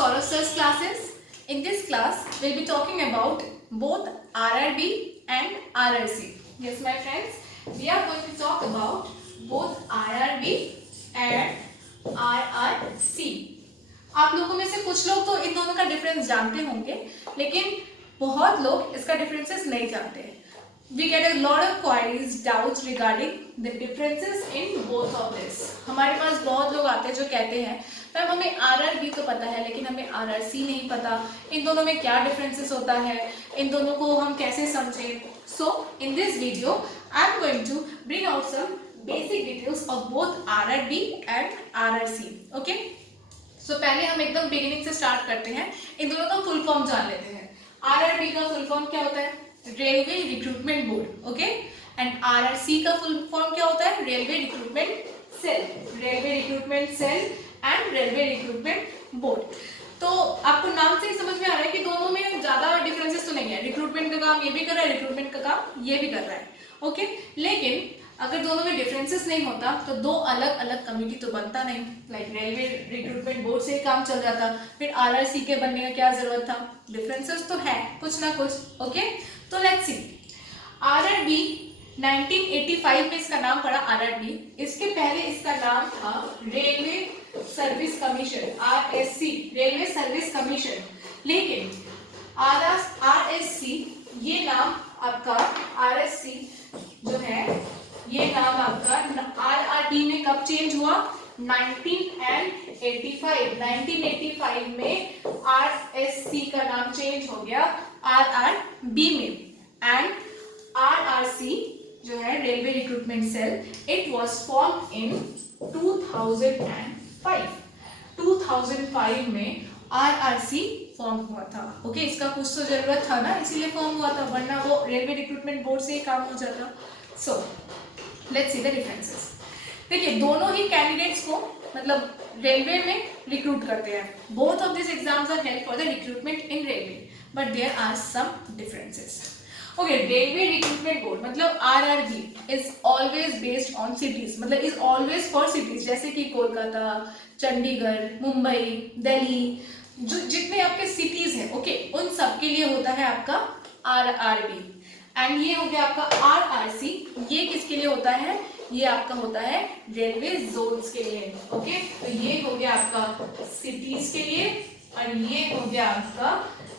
Saurav Sir's classes. In this class, we'll be talking about both RRB and RRC. Yes, my friends, we are going to talk about both RRB and RRC. आप लोगों में से कुछ लोग तो इन दोनों का डिफरेंस जानते होंगे, लेकिन बहुत लोग इसका डिफरेंसेस नहीं जानते हैं. We get a lot of queries, doubts regarding the differences in both of this. हमारे पास बहुत लोग आते हैं जो कहते हैं मैम हमें RRB तो पता है लेकिन हमें RRC नहीं पता, इन दोनों में क्या डिफरेंसेस होता है, इन दोनों को हम कैसे समझें. So in this video I am going to bring out some basic details of both RRB and RRC. Okay? So पहले हम एकदम बिगिनिंग से स्टार्ट करते हैं. इन दोनों का फुल फॉर्म जान लेते हैं. RRB का फुल फॉर्म क्या होता है? Railway recruitment board. Okay. And RRC का फुल फॉर्म क्या होता है? Railway recruitment cell. Railway recruitment cell and railway recruitment board. तो आपको नाम से ही समझ में आ रहा है कि दोनों में ज्यादा डिफरेंसेस तो नहीं है. रिक्रूटमेंट का काम ये भी कर रहा है, रिक्रूटमेंट का काम ये भी कर रहा है. ओके. लेकिन अगर दोनों में डिफरेंसेस नहीं होता तो दो अलग अलग कमेटी तो बनता नहीं. लाइक रेलवे रिक्रूटमेंट बोर्ड से काम चल जाता, फिर RRC के बनने का क्या जरूरत था? डिफरेंसेस तो है कुछ ना कुछ. ओके. तो लेट्स सी. RRB 1985 में इसका नाम पड़ा RRB. इसके पहले इसका नाम था railway service commission, RSC, railway service commission. लेकिन RSC ये नाम आपका RSC जो है ये नाम आपका RRB में कब चेंज हुआ? 1985 में RSC का नाम चेंज हो गया RRB में. एंड RRC जो है railway recruitment cell, it was form in 2005 में RRC फॉर्म हुआ था. ओके. इसका कुछ तो जरूरत था ना, इसीलिए फॉर्म हुआ था, वरना वो रेलवे रिक्रूटमेंट बोर्ड से ही काम हो जाता. So let's see the differences. देखिए दोनों ही कैंडिडेट्स को मतलब रेलवे में रिक्रूट करते हैं. Both of this exams are held for the recruitment in railway, but there are some differences. Okay. Railway recruitment board मतलब RRB is always based on cities, मतलब is always for cities, जैसे कि कोलकाता, चंडीगढ़, मुंबई, दिल्ली, जो जितने आपके cities हैं, okay, उन सब के लिए होता है आपका RRB. एंड ये हो गया आपका RRC. ये किसके लिए होता है? ये आपका होता है रेलवे जोन्स के लिए. ओके. तो ये हो गया आपका सिटीज के लिए और ये हो गया आपका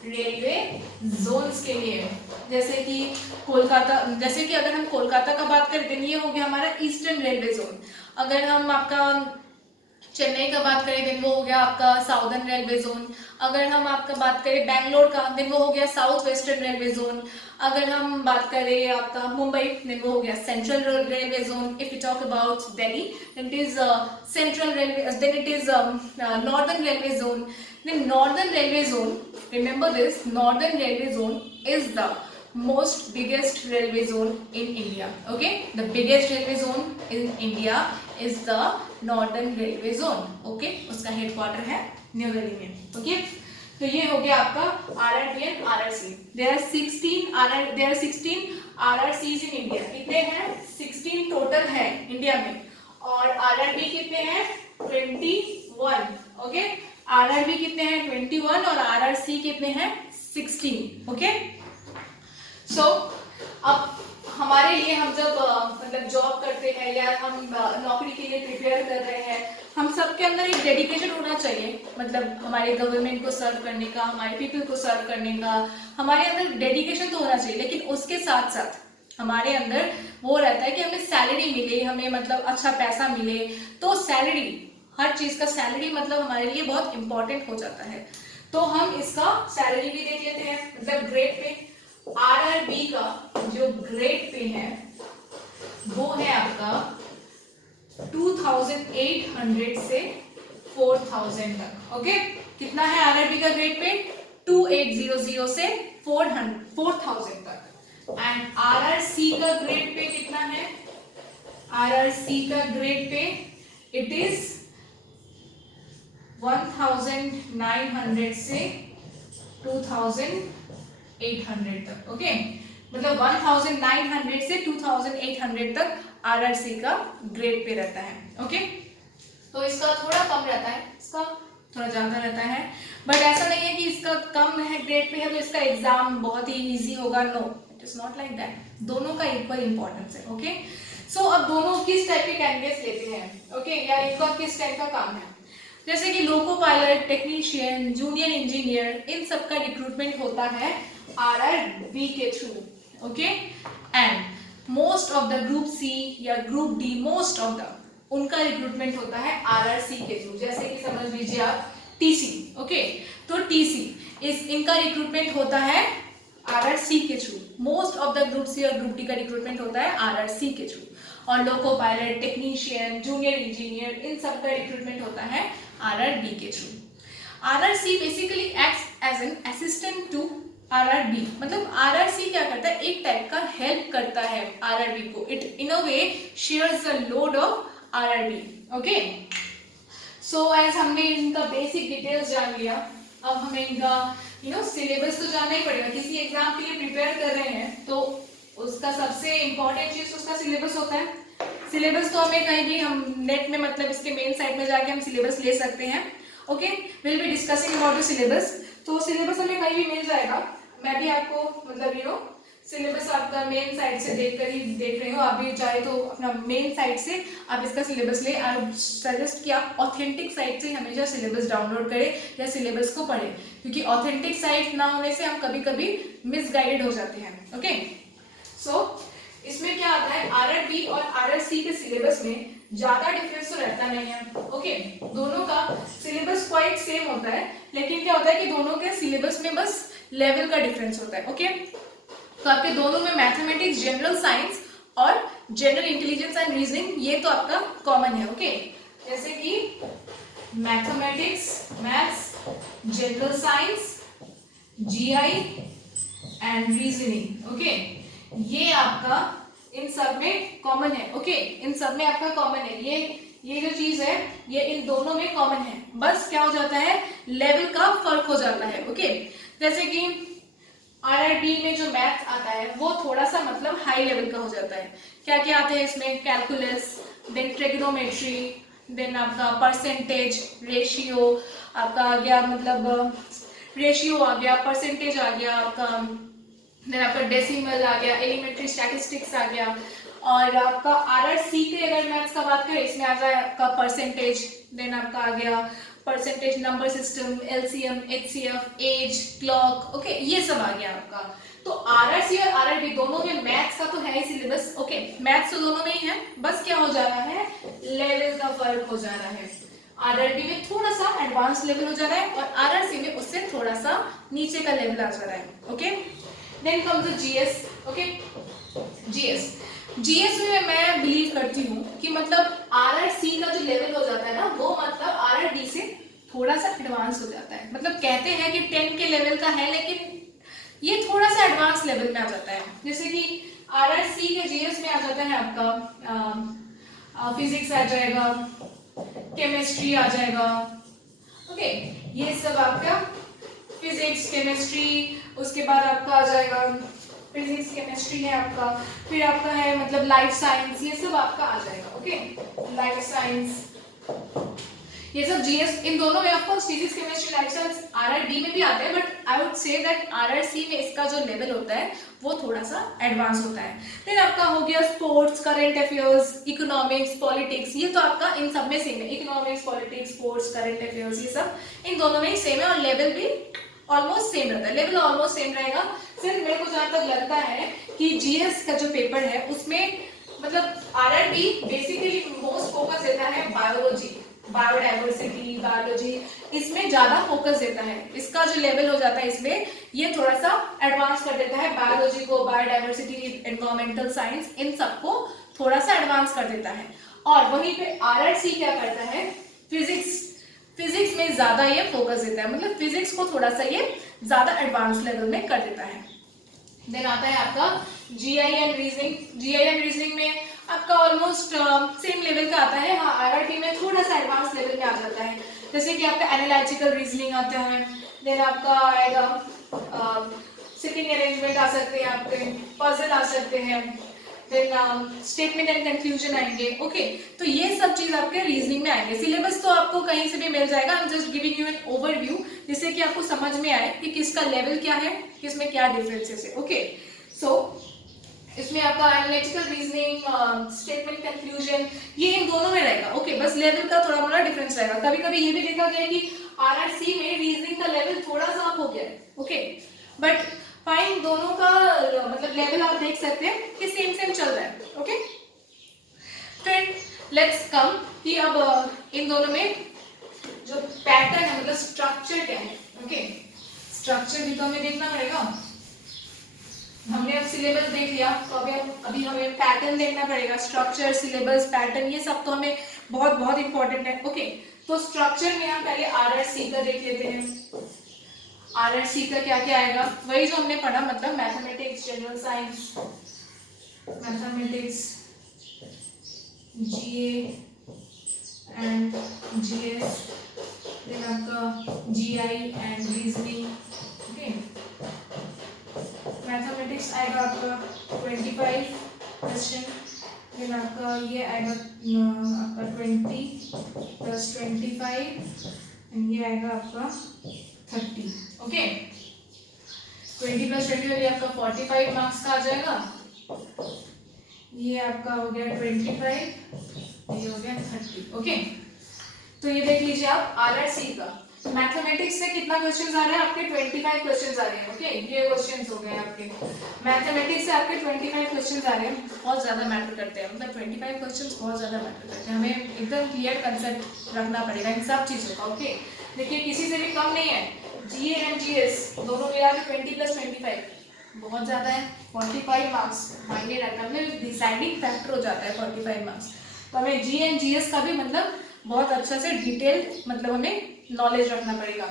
रेलवे जोन्स के लिए. जैसे कि कोलकाता, जैसे कि अगर हम कोलकाता का बात करें तो ये हो गया हमारा ईस्टर्न रेलवे जोन. अगर हम आपका चेन्नई का बात करें देन वो हो गया आपका साउदर्न रेलवे जोन. अगर हम आपका बात करें बैंगलोर का देन वो हो गया साउथ वेस्टर्न रेलवे जोन. अगर हम बात करें आपका मुंबई देन वो हो गया central railway zone. If you talk about Delhi then it is central railway, then it is northern railway zone. Then northern railway zone, remember this, northern railway zone is the most biggest railway zone in India. Okay, the biggest railway zone in India is the northern railway zone. Okay, उसका headquarter है new Delhi में. Okay, तो ये हो गया आपका RRB and RRC. There are 16 RRCs in India. कितने हैं? 16 टोटल है इंडिया में. और RRB कितने हैं? 21. Okay, RRB कितने हैं? 21 और RRC कितने हैं? 16. Okay. सो अब हमारे लिए हम जब मतलब जॉब करते हैं या हम नौकरी के लिए प्रिपेयर कर रहे हैं, हम सबके अंदर एक डेडिकेशन होना चाहिए. मतलब हमारे गवर्नमेंट को सर्व करने का, हमारे पीपल को सर्व करने का, हमारे अंदर डेडिकेशन तो होना चाहिए. लेकिन उसके साथ साथ हमारे अंदर वो रहता है कि हमें सैलरी मिले, हमें मतलब अच्छा पैसा मिले. तो सैलरी, हर चीज़ का सैलरी मतलब हमारे लिए बहुत इंपॉर्टेंट हो जाता है. तो हम इसका सैलरी भी देख लेते हैं. मतलब ग्रेड पे RRB का जो ग्रेड पे है वो है आपका 2800 से 4000 तक. ओके. कितना है RRB का ग्रेड पे? 2800 से 4000 तक. एंड RRC का ग्रेड पे कितना है? RRC का ग्रेड पे इट इज 1900 से 2800 तक. ओके. मतलब 1900 से 2800 तक RRC का ग्रेड पे रहता है. ओके. तो इसका थोड़ा कम रहता है, इसका थोड़ा ज्यादा रहता है. बट ऐसा नहीं है कि इसका कम है ग्रेड पे है तो इसका एग्जाम बहुत ही ईजी होगा, no, it is not like that, दोनों का इक्वल इंपॉर्टेंस है। ओके, सो अब दोनों किस टाइप के कैंडिडेट्स लेते हैं, ओके, या इनका किस टाइप का काम है, जैसे कि loco pilot, technician, junior engineer, इन सब का रिक्रूटमेंट होता है RRB के through. Okay, and most of the group C या group D, most of the उनका रिक्रूटमेंट होता है RRC के थ्रू, जैसे कि समझ लीजिए आप TC। ओके, तो TC इनका रिक्रूटमेंट होता है RRC के through, most of the group C और ग्रुप डी का रिक्रूटमेंट होता है RRC के थ्रू, और loco pilot, technician, junior engineer, इन सब का रिक्रूटमेंट होता है RRB के through. RRC basically acts as an assistant to RRB, मतलब RRC क्या करता है, एक टाइप का हेल्प करता है RRB को, it in a way shares the load of RRB। Okay, so as हमने इनका बेसिक डिटेल्स जान लिया, अब हमें इनका सिलेबस तो जानना ही पड़ेगा। किसी एग्जाम के लिए प्रिपेयर कर रहे हैं तो उसका सबसे इम्पोर्टेंट चीज उसका सिलेबस होता है। सिलेबस तो हमें कहीं भी हम नेट में, मतलब इसके मेन साइट में जाके हम सिलेबस ले सकते हैं। Okay, will be discussing about the syllabus, तो सिलेबस हमें कहीं भी मिल जाएगा। मैं भी आपको मतलब सिलेबस आपका मेन साइट से देख कर ही देख रहे हो, आप भी चाहे तो अपना मेन साइट से आप इसका सिलेबस ले। आई वुड सजेस्ट कि आप ऑथेंटिक साइट से हमेशा सिलेबस डाउनलोड करें या सिलेबस को पढ़ें, क्योंकि ऑथेंटिक साइट ना होने से हम कभी कभी मिसगाइडेड हो जाते हैं। ओके, सो इसमें क्या आता है, RRB और RRC के सिलेबस में ज्यादा डिफरेंस तो रहता नहीं है। ओके, दोनों का सिलेबस क्वाइट सेम होता है, लेकिन क्या होता है कि दोनों के सिलेबस में बस लेवल का डिफरेंस होता है। ओके, तो आपके दोनों में मैथमेटिक्स, जनरल साइंस और जनरल इंटेलिजेंस एंड रीजनिंग ये तो आपका कॉमन है। ओके, जैसे कि mathematics, maths, general science, GI and reasoning, okay, ये आपका इन सब में कॉमन है। ओके, इन सब में आपका कॉमन है, ये जो चीज है ये इन दोनों में कॉमन है, बस क्या हो जाता है, लेवल का फर्क हो जाता है। ओके, जैसे कि RRB में जो मैथ्स आता है वो थोड़ा सा मतलब हाई लेवल का हो जाता है। क्या क्या आते हैं इसमें, कैलकुलस, देन ट्रिग्नोमेट्री, देन आपका परसेंटेज, रेशियो आपका आ गया, मतलब रेशियो आ गया, परसेंटेज आ गया आपका, देन आपका डेसिमल आ गया, एलिमेंट्री स्टैटिस्टिक्स आ गया। और आपका RRC के अगर मैथ्स का बात करें, इसमें आ जाए आपका परसेंटेज, देन आपका आ गया percentage, number system, LCM, HCF, age, clock, okay, ये सब आ गया आपका। तो RRC और RRB दोनों में मैथ्स का तो है ही सिलेबस। ओके, मैथ्स तो दोनों में ही है, बस क्या हो जा रहा है, लेवल का फर्क हो जा रहा है। RRB में थोड़ा सा एडवांस लेवल हो जा रहा है और RRC में उससे थोड़ा सा नीचे का लेवल आ जा रहा है। Okay, then comes the GS। Okay, GS में मैं बिलीव करती हूँ कि मतलब RRC का जो लेवल हो जाता है ना, वो मतलब RRB से थोड़ा सा एडवांस हो जाता है। मतलब कहते हैं कि 10 के लेवल का है, लेकिन ये थोड़ा सा एडवांस लेवल में आ जाता है। जैसे कि RRC के GS में आ जाता है आपका फिजिक्स आ जाएगा, केमिस्ट्री आ जाएगा। ओके, ये सब आपका फिजिक्स, केमिस्ट्री, उसके बाद आपका आ जाएगा फिजिक्स, केमिस्ट्री है आपका, फिर आपका है मतलब लाइफ साइंस, ये सब आपका आ जाएगा। ओके, लाइफ साइंस, ये सब GS, इन दोनों में आपको physics, chemistry, life science RRB में भी आते हैं, but I would say that RRC में इसका जो लेवल होता है वो थोड़ा सा एडवांस होता है। फिर आपका हो गया sports, current affairs, economics, politics, ये तो आपका इन सब में सेम है। Economics, politics, sports, current affairs, ये सब इन दोनों में ही सेम है और लेवल भी ऑलमोस्ट सेम रहता है। लेवल ऑलमोस्ट सेम रहेगा। सिर्फ मेरे को जहाँ तक लगता है कि GS का जो पेपर है उसमें मतलब RRB बेसिकली मोस्ट फोकस देता है बायोलॉजी, बायोडाइवर्सिटी, बायोलॉजी, इसमें ज्यादा फोकस देता है। इसका जो लेवल हो जाता है इसमें ये थोड़ा सा एडवांस कर देता है, बायोलॉजी को, बायोडाइवर्सिटी, एनवायरमेंटल साइंस, इन सबको थोड़ा सा एडवांस कर देता है। और वहीं पे RRC क्या करता है, फिजिक्स में ज्यादा ये फोकस देता है, मतलब फिजिक्स को थोड़ा सा ये ज्यादा एडवांस लेवल में कर देता है। देन आता है आपका GI एंड रीजनिंग में आपका ऑलमोस्ट सेम लेवल का आता है। हाँ, RRB में थोड़ा सा एडवांस लेवल में आ जाता है, जैसे कि आपका एनालिटिकल रीजनिंग आता है, देन आपका आएगा सिटिंग अरेंजमेंट आ सकते हैं, आपके पजल आ सकते हैं, देन स्टेटमेंट एंड कंक्लूजन आएंगे। ओके, तो ये सब चीज आपके रीजनिंग में आएंगे। सिलेबस तो आपको कहीं से भी मिल जाएगा, I am just giving you an overview जिससे कि आपको समझ में आए कि किसका लेवल क्या है, किसमें क्या डिफरेंसेस है। ओके, सो इसमें आपका एनालिटिकल रीजनिंग, स्टेटमेंट कंक्लूजन, ये इन दोनों में रहेगा। ओके, बस लेवल का थोड़ा मोड़ा डिफरेंस रहेगा। कभी कभी ये भी देखा गया है कि आरआरसी में रीजनिंग का लेवल थोड़ा सा अप हो गया है। ओके, बट फाइन, दोनों का मतलब लेवल आप देख सकते हैं कि सेम सेम चल रहा है। ओके, फिर लेट्स कम कि अब इन दोनों में जो पैटर्न है, मतलब स्ट्रक्चर क्या है। ओके, स्ट्रक्चर भी तो हमें देखना पड़ेगा। हमने अब सिलेबस देख लिया, तो अभी हमें पैटर्न देखना पड़ेगा। स्ट्रक्चर, सिलेबस, पैटर्न, ये सब तो हमें बहुत बहुत इंपॉर्टेंट है। ओके, तो स्ट्रक्चर में हम पहले आरआरसी का देख लेते हैं। आरआरसी का क्या क्या आएगा, वही जो हमने पढ़ा, मतलब mathematics, general science, mathematics, GA and GS, then आपका GI and reasoning. Okay, mathematics आएगा आपका 25 क्वेश्चन, फिर आपका ये आएगा आपका 20 + 25 एंड ये आएगा आपका 30। ओके, 20 + 25 ये आपका 45 मार्क्स का आ जाएगा। ये आपका हो गया 25, ये हो गया 30। ओके, तो ये देख लीजिए आप आरआरसी का। मैथमेटिक्स से कितना क्वेश्चंस आ रहे हैं आपके, 25 क्वेश्चंस आ रहे हैं। ओके, ये क्वेश्चंस हो गए आपके। मैथमेटिक्स से आपके 25 क्वेश्चंस आ रहे हैं, बहुत ज्यादा मैटर करते हैं। मतलब 25 क्वेश्चंस बहुत ज्यादा मैटर करते हैं, हमें एकदम क्लियर कंसेप्ट रखना पड़ेगा इन सब चीजों का। ओके, देखिए किसी से भी कम नहीं है। जीए एंड जीएस दोनों मिला के 20 + 25 बहुत ज्यादा है। 45 मार्क्स मायने रखना, मतलब डिसाइडिंग फैक्टर हो जाता है 45 मार्क्स। तो हमें जी एंड जीएस का भी मतलब बहुत अच्छा से डिटेल मतलब हमें नॉलेज रखना पड़ेगा।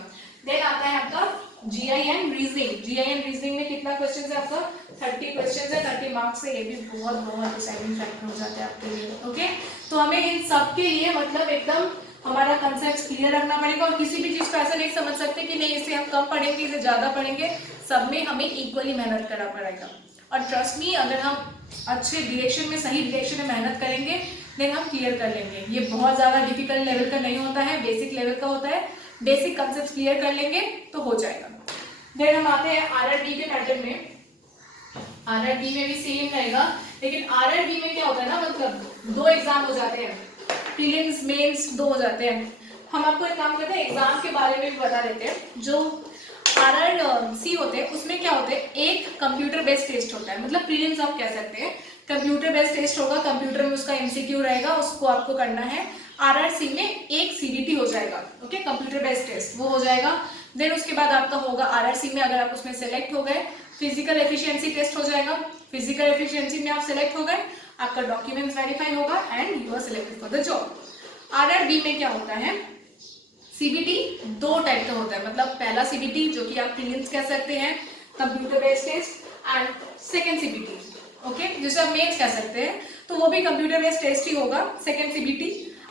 देन आता है आपका GI and reasoning. GI and reasoning में कितना क्वेश्चन है आपका, 30 क्वेश्चन है, 30 मार्क्स है। ये भी बहुत बहुत डिसाइडिंग फैक्टर हो जाता है आपके लिए। ओके, तो हमें इन सब के लिए मतलब एकदम हमारा कंसेप्ट क्लियर रखना पड़ेगा, और किसी भी चीज को ऐसा नहीं समझ सकते कि नहीं इसे हम कम पढ़ेंगे, इसे ज्यादा पढ़ेंगे। सब में हमें इक्वली मेहनत करना पड़ेगा। और ट्रस्ट मी, अगर हम अच्छे डायरेक्शन में, सही डायरेक्शन में मेहनत करेंगे, देन हम क्लियर कर लेंगे। ये बहुत ज़्यादा डिफिकल्ट लेवल का नहीं होता है, बेसिक लेवल का होता है। बेसिक कंसेप्ट क्लियर कर लेंगे तो हो जाएगा। देन हम आते हैं आरआरबी के पैटर्न में। आरआरबी में भी सेम रहेगा, लेकिन आरआरबी में क्या होता है ना, मतलब 2 एग्जाम हो जाते हैं, प्रीलिम्स मेंस 2 हो जाते हैं। हम आपको एक काम करते हैं, एग्जाम के बारे में भी बता देते हैं। जो आरआरसी होते हैं उसमें क्या होते हैं, एक कंप्यूटर बेस्ड टेस्ट होता है, मतलब प्रीलिम्स आप कह सकते हैं। कंप्यूटर बेस्ड टेस्ट होगा, कंप्यूटर में उसका एमसीक्यू रहेगा, उसको आपको करना है। आरआरसी में एक सीबीटी हो जाएगा। ओके, कंप्यूटर बेस्ड टेस्ट वो हो जाएगा। देन उसके बाद आपका होगा आरआरसी में, अगर आप उसमें सेलेक्ट हो गए, फिजिकल एफिशिएंसी टेस्ट हो जाएगा। फिजिकल एफिशिएंसी में आप सेलेक्ट हो गए, आपका डॉक्यूमेंट्स वेरीफाई होगा and you are selected for the job. RRB में क्या होता है, सीबीटी 2 टाइप का होता है। मतलब पहला सीबीटी जो कि आप प्रीलिम्स कह सकते हैं, computer based test, and second CBT, okay, जिसे आप मेंस कह सकते हैं, तो वो भी कंप्यूटर बेस्ड टेस्ट ही होगा, सेकंड सीबीटी।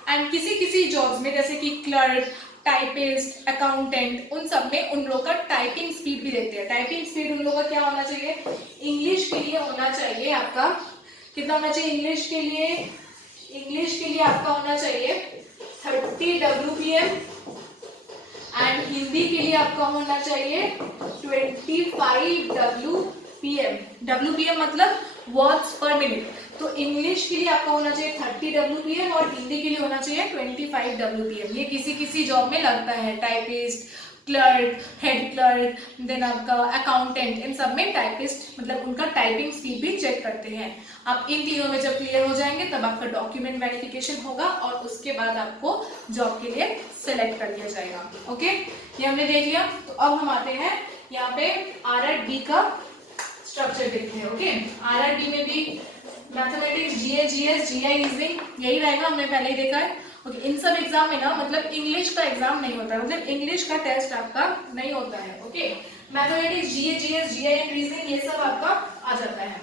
एंड किसी किसी जॉब्स में जैसे कि क्लर्क, टाइपिस्ट, अकाउंटेंट, उन सब में उन लोग का टाइपिंग स्पीड भी देखते हैं। टाइपिंग स्पीड उन लोग का क्या होना चाहिए, इंग्लिश के लिए होना चाहिए आपका कितना होना चाहिए, इंग्लिश के लिए आपका होना चाहिए 30 WPM, एंड हिंदी के लिए आपका होना चाहिए 25 WPM। WPM मतलब वर्ड्स पर मिनट। तो इंग्लिश के लिए आपका होना चाहिए 30 WPM और हिंदी के लिए होना चाहिए 25 WPM। ये किसी किसी जॉब में लगता है, typist, clerk, head clerk, then आपका अकाउंटेंट, इन सब में टाइपिस्ट मतलब उनका टाइपिंग स्पीड भी चेक करते हैं। आप इन तीनों में जब क्लियर हो जाएंगे तब आपका डॉक्यूमेंट वेरिफिकेशन होगा और उसके बाद आपको जॉब के लिए सेलेक्ट कर लिया जाएगा। ओके, ये हमने देख लिया। तो अब हम आते हैं यहाँ पे आरआरबी का स्ट्रक्चर देखते हैं। ओके, आरआरबी में भी मैथमेटिक्स, जीए, जीएस, जीआई, रीजनिंग यही रहेगा, हमने पहले ही देखा है। ओके, इन सब एग्जाम में ना मतलब इंग्लिश का एग्जाम नहीं होता है, मतलब इंग्लिश का टेस्ट आपका नहीं होता है। Okay, mathematics, GA, GS, GI and reasoning ये सब आपका आ जाता है।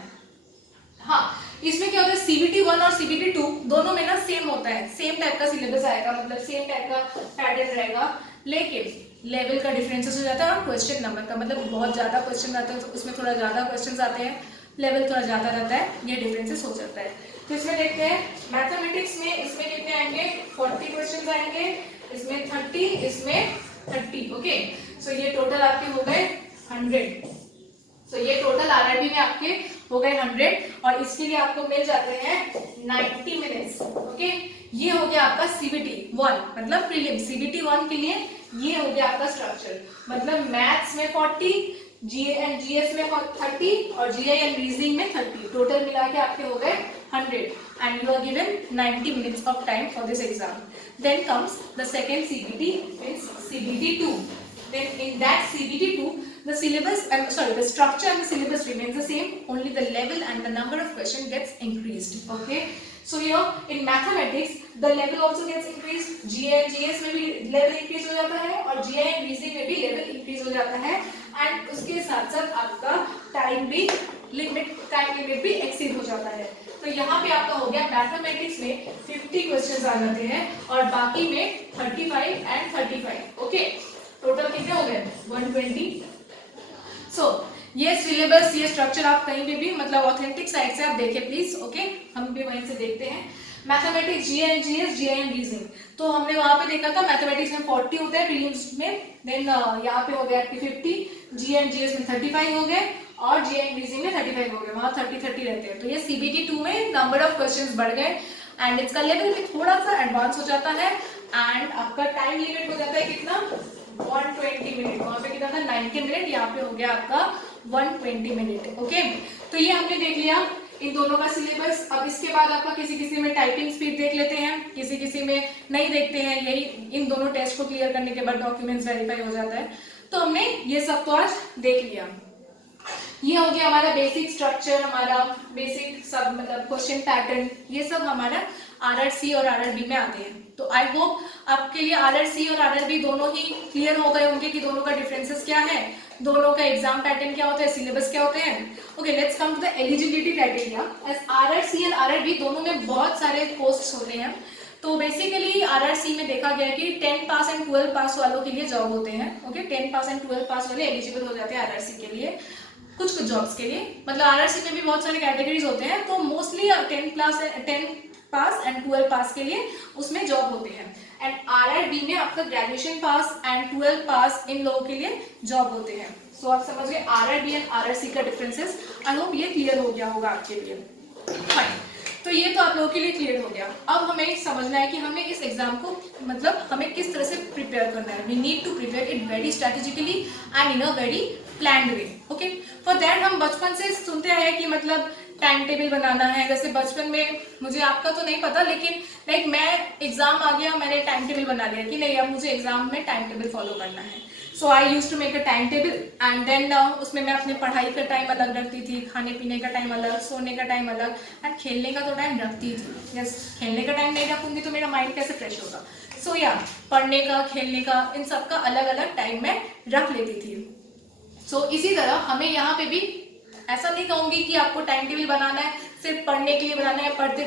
हाँ, इसमें क्या होता है, सीबीटी 1 और सीबीटी 2 दोनों में ना सेम होता है, सेम टाइप का सिलेबस आएगा, मतलब सेम टाइप का पैटर्न रहेगा, लेकिन लेवल का डिफरेंसेस हो जाता है और क्वेश्चन नंबर का, मतलब बहुत ज्यादा क्वेश्चन आते हैं, उसमें थोड़ा ज्यादा क्वेश्चन आते हैं। लेवल थोड़ा ज़्यादा रहता है, ये डिफरेंसेस हो जाता है। तो इसमें देखते हैं मैथमेटिक्स में, इसमें कितने आएंगे 40 क्वेश्चन आएंगे, इसमें 30, इसमें 30। ओके, सो ये टोटल आपके हो गए 100। सो ये टोटल आरआरबी में आपके हो गए 100 और इसके लिए आपको मिल जाते हैं 90 मिनट्स। ओके, ये हो गया आपका सीबीटी 1 मतलब प्रीलिम। सीबीटी 1 के लिए ये हो गया आपका स्ट्रक्चर, मतलब मैथ्स में 40, जीए एंड जीएस में 30 और जीआई एंड रीजनिंग में 30, टोटल मिला के आपके हो गए 100 and you are given 90 minutes of time for this exam. Then comes the second CBT, is CBT2. Then in that CBT2 the syllabus the structure and the syllabus remains the same, only the level and the number of question gets increased. Okay, so here in mathematics the level also gets increased, GA and GS में भी level increase हो जाता है और GI and reasoning में भी level increase हो जाता है and उसके साथ साथ आपका टाइम लिमिट भी एक्सीड हो जाता है। तो यहाँ पे आपका हो गया मैथमेटिक्स में 50 क्वेश्चंस आ जाते हैं और बाकी में 35 एंड 35। ओके, टोटल कितने हो गए 120। सो ये सिलेबस, ये स्ट्रक्चर आप कहीं पे भी मतलब ऑथेंटिक साइट से आप देखें प्लीज। ओके, हम भी वहीं से देखते हैं। Mathematics GA and GS, GI and reasoning, तो हमने वहां पे देखा था मैथमेटिक्स में 40 होता है प्रीलिम्स में, देन यहाँ पे हो गया आपकी 50, जीए एंड जीएस में 35 हो गए और जीआई एंड रीजनिंग में 35 हो गए, वहाँ 30-30 रहते हैं। तो ये सीबीटी 2 में नंबर ऑफ क्वेश्चंस बढ़ गए एंड इसका लेवल भी थोड़ा सा एडवांस हो जाता है एंड आपका टाइम लिमिट हो जाता है कितना 120 मिनट, वहाँ पे कितना था 90 मिनट, यहाँ पे हो गया आपका 120 मिनट। ओके, तो ये हमने देख लिया इन दोनों का सिलेबस। अब इसके बाद आपका किसी किसी में टाइपिंग स्पीड देख लेते हैं, किसी किसी में नहीं देखते हैं। यही इन दोनों टेस्ट को क्लियर करने के बाद डॉक्यूमेंट्स वेरीफाई हो जाता है। तो हमने ये सब तो आज देख लिया। ये हो गया हमारा बेसिक स्ट्रक्चर, हमारा बेसिक सब मतलब क्वेश्चन पैटर्न, ये सब हमारा आरआरसी और आरआरबी में आते हैं। तो आई होप आपके लिए आरआरसी और आरआरबी दोनों ही क्लियर हो गए होंगे कि दोनों का डिफरेंसेस क्या है, दोनों का एग्जाम पैटर्न क्या होता है, सिलेबस क्या होते हैं। Okay, let's come to the eligibility criteria. As RRC and RRB दोनों में बहुत सारे पोस्ट होते हैं। तो बेसिकली आरआरसी में देखा गया कि 10 पास एंड 12 पास वालों के लिए जॉब होते हैं। ओके, 10 पास एंड 12 पास वाले एलिजिबल हो जाते हैं आरआरसी के लिए, कुछ जॉब्स के लिए। मतलब आरआरसी में भी बहुत सारे कैटेगरीज होते हैं, तो मोस्टली 10 पास एंड 12 पास के लिए उसमें जॉब होते हैं। एंड आरआरबी में आपका ग्रेजुएशन पास एंड 12 पास इन लोगों के लिए जॉब होते हैं। सो आप समझ गए आरआरबी एंड आरआरसी का डिफरेंसेस। आई होप ये क्लियर हो गया होगा आपके लिए। फाइन, तो ये तो आप लोगों के लिए क्लियर हो गया। अब हमें समझना है कि हमें इस एग्जाम को मतलब हमें किस तरह से प्रिपेयर करना है। We need to prepare it very strategically and in a very planned way. Okay, for that हम बचपन से सुनते आए कि मतलब टाइम टेबल बनाना है। जैसे बचपन में, मुझे आपका तो नहीं पता, लेकिन लाइक मैं एग्जाम आ गया, मैंने टाइम टेबल बना लिया कि नहीं अब मुझे एग्जाम में टाइम टेबल फॉलो करना है। So I use to make a time table and then उसमें मैं अपने पढ़ाई का टाइम अलग रखती थी, खाने पीने का टाइम अलग, सोने का टाइम अलग एंड खेलने का तो टाइम रखती थी। यस, खेलने का टाइम नहीं रखूंगी तो मेरा माइंड कैसे फ्रेश होगा। सो या पढ़ने का, खेलने का, इन सब का अलग अलग टाइम मैं रख लेती थी। सो इसी तरह हमें यहाँ पे भी ऐसा नहीं कहूंगी कि आपको टाइम टेबल बनाना है, सिर्फ पढ़ने के लिए बनाना है, पढ़ते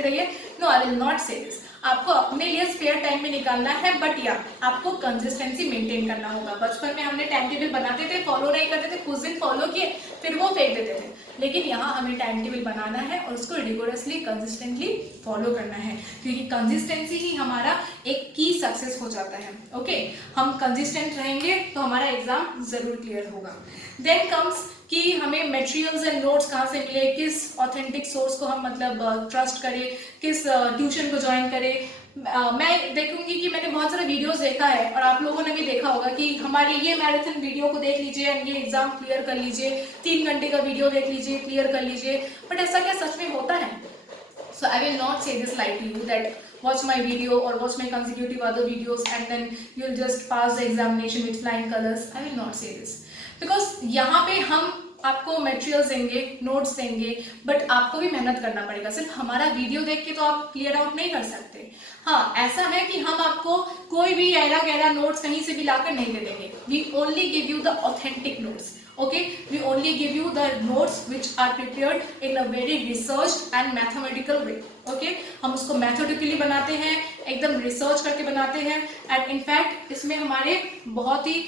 रहिए। No, I will not say this. आपको अपने लिए स्पेयर टाइम में निकालना है, बट या आपको कंसिस्टेंसी मेंटेन करना होगा। बचपन में हमने टाइम टेबल बनाते थे, फॉलो नहीं करते थे, कुछ दिन फॉलो किए फिर वो फेंक देते थे। लेकिन यहाँ हमें टाइम टेबल बनाना है और उसको रिगोरसली कंसिस्टेंटली फॉलो करना है, क्योंकि कंसिस्टेंसी ही हमारा एक की सक्सेस हो जाता है। ओके, हम कंसिस्टेंट रहेंगे तो हमारा एग्जाम जरूर क्लियर होगा। देन कम्स कि हमें मटेरियल्स एंड नोट्स कहाँ से मिले, किस ऑथेंटिक सोर्स को हम मतलब ट्रस्ट करें, किस ट्यूशन को ज्वाइन करें। मैं देखूंगी कि मैंने बहुत सारे वीडियोस देखा है और आप लोगों ने भी देखा होगा कि हमारे ये मैराथन वीडियो को देख लीजिए एंड ये एग्जाम क्लियर कर लीजिए, 3 घंटे का वीडियो देख लीजिए, क्लियर कर लीजिए। बट ऐसा क्या सच में होता है? So I will not say this like to you that watch my video or watch my consecutive other videos and then you'll just pass the examination with flying colors. I will not say this because यहाँ पे हम आपको materials देंगे, notes देंगे, but आपको भी मेहनत करना पड़ेगा। सिर्फ हमारा वीडियो देख के तो आप क्लियर आउट नहीं कर सकते। हाँ, ऐसा है कि हम आपको कोई भी ऐरा गैरा नोट्स कहीं से भी लाकर नहीं दे देंगे। We only give you the authentic notes. Okay, we only give you the notes which are prepared in a very researched and mathematical way. Okay, हम उसको मैथोडिकली बनाते हैं, एकदम रिसर्च करके बनाते हैं एंड इनफैक्ट इसमें हमारे बहुत ही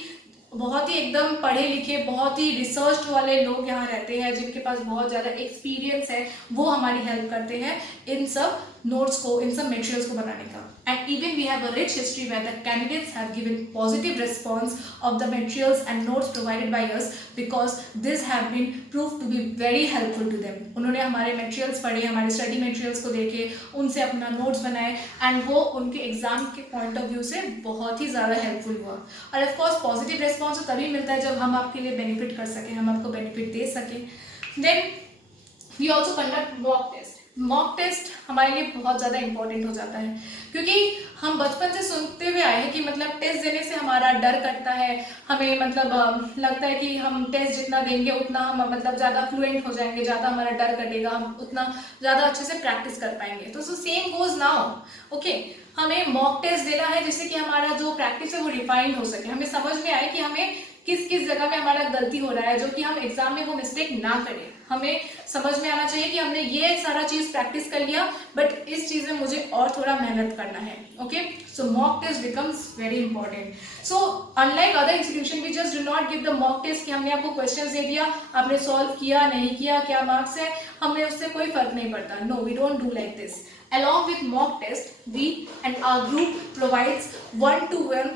बहुत ही एकदम पढ़े लिखे, बहुत ही रिसर्च वाले लोग यहाँ रहते हैं जिनके पास बहुत ज़्यादा एक्सपीरियंस है, वो हमारी हेल्प करते हैं इन सब नोट्स को, इन सब मटेरियल्स को बनाने का. And even we have a rich history where the candidates have given positive response of the materials and notes provided by us because this have been proved to be very helpful to them. उन्होंने हमारे materials पढ़े, हमारे study materials को देखे, उनसे अपना notes बनाए and वो उनके exam के point of view से बहुत ही ज़्यादा helpful हुआ. और of course positive response तभी मिलता है जब हम आपके लिए benefit कर सकें, हम आपको benefit दे सकें. Then we also conduct mock test. Mock test हमारे लिए बहुत ज़्यादा इंपॉर्टेंट हो जाता है क्योंकि हम बचपन से सुनते हुए आए हैं कि मतलब टेस्ट देने से हमारा डर कटता है, हमें मतलब लगता है कि हम टेस्ट जितना देंगे उतना हम मतलब ज़्यादा फ्लुएंट हो जाएंगे, ज़्यादा हमारा डर कटेगा, हम उतना ज़्यादा अच्छे से प्रैक्टिस कर पाएंगे. तो सेम गोज नाउ. ओके, हमें मॉक टेस्ट देना है जिससे कि हमारा जो प्रैक्टिस है वो रिफाइंड हो सके, हमें समझ में आए कि हमें किस किस जगह में हमारा गलती हो रहा है, जो कि हम एग्जाम में वो मिस्टेक ना करें. हमें समझ में आना चाहिए कि हमने ये सारा चीज़ प्रैक्टिस कर लिया बट इस चीज़ में मुझे और थोड़ा मेहनत करना है. Okay, so mock test becomes very important. So unlike other institution we just do not give the mock test कि हमने आपको क्वेश्चंस दे दिया, आपने सॉल्व किया नहीं किया, क्या मार्क्स है, हमें उससे कोई फर्क नहीं पड़ता. No, we don't do like this. Along with mock test, we and our group provides 1-to-1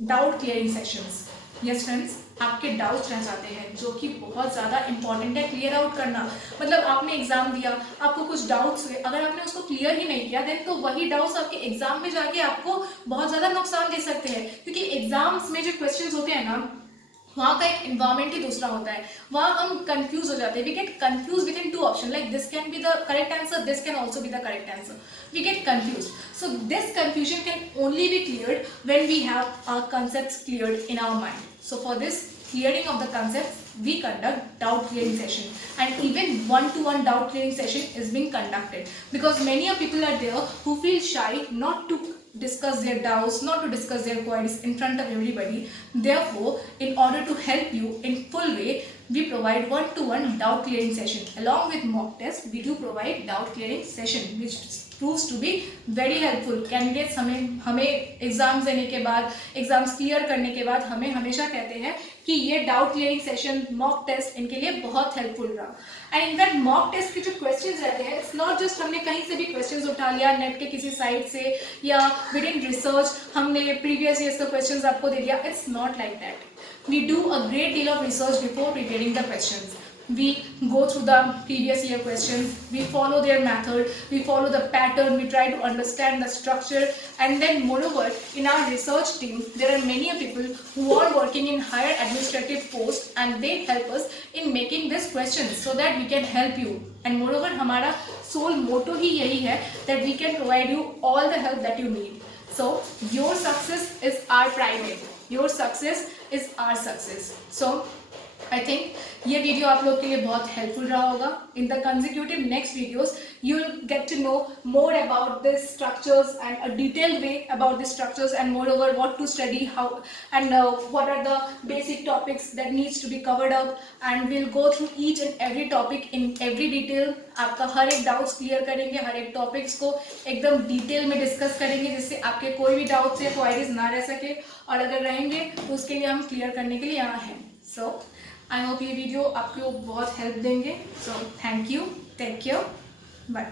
doubt clearing sessions. Yes friends, आपके डाउट्स रह जाते हैं जो कि बहुत ज़्यादा इंपॉर्टेंट है क्लियर आउट करना. मतलब आपने एग्जाम दिया, आपको कुछ डाउट्स हुए, अगर आपने उसको क्लियर ही नहीं किया देन तो वही डाउट्स आपके एग्जाम में जाके आपको बहुत ज़्यादा नुकसान दे सकते हैं. क्योंकि एग्जाम्स में जो क्वेश्चंस होते हैं ना, वहाँ का एक इन्वायरमेंट ही दूसरा होता है, वहाँ हम कंफ्यूज हो जाते हैं. We get confuse with in 2 option, like this can be the correct answer, this can also be the correct answer. We get confused. So this confusion can only be cleared when we have our concepts cleared in our mind. So for this clearing of the concepts, we conduct doubt clearing session, and even 1-to-1 doubt clearing session is being conducted because many people are there who feel shy not to discuss their doubts, not to discuss their queries in front of everybody. Therefore, in order to help you in full way, we provide 1-to-1 doubt clearing session. Along with mock test, we do provide doubt clearing session, which proves to be very helpful. Candidates हमें exams देने के बाद, exams clear करने के बाद हमें हमेशा कहते हैं कि ये doubt clearing session, mock test इनके लिए बहुत हेल्पफुल रहा. एंड इनफैक्ट मॉक टेस्ट के जो क्वेश्चंस रहते हैं, इट्स नॉट जस्ट हमने कहीं से भी क्वेश्चंस उठा लिया नेट के किसी साइट से या विद इन रिसर्च हमने प्रीवियस ईयर्स का क्वेश्चंस आपको दे दिया. It's not like that. We do a great deal of research before preparing the questions. We go through the previous year questions, we follow their method, we follow the pattern, we try to understand the structure, and then moreover in our research team there are many people who are working in higher administrative posts and they help us in making these questions so that we can help you. And moreover हमारा sole motto ही यही है that we can provide you all the help that you need. So your success is our primary. Your success is our success. So I think ये video आप लोग के लिए बहुत helpful रहा होगा. In the consecutive next videos you will get to know more about this structures and a detailed way about the structures, and moreover what to study, how and what are the basic topics that needs to be covered up, and we'll go through each and every topic in every detail. आपका हर एक doubts clear करेंगे, हर एक topics को एकदम detail में discuss करेंगे जिससे आपके कोई भी डाउट्स या क्वायरीज ना रह सके, और अगर रहेंगे तो उसके लिए हम क्लियर करने के लिए यहाँ हैं. सो आई होप ये वीडियो आपको बहुत हेल्प देंगे. So thank you, take care, bye.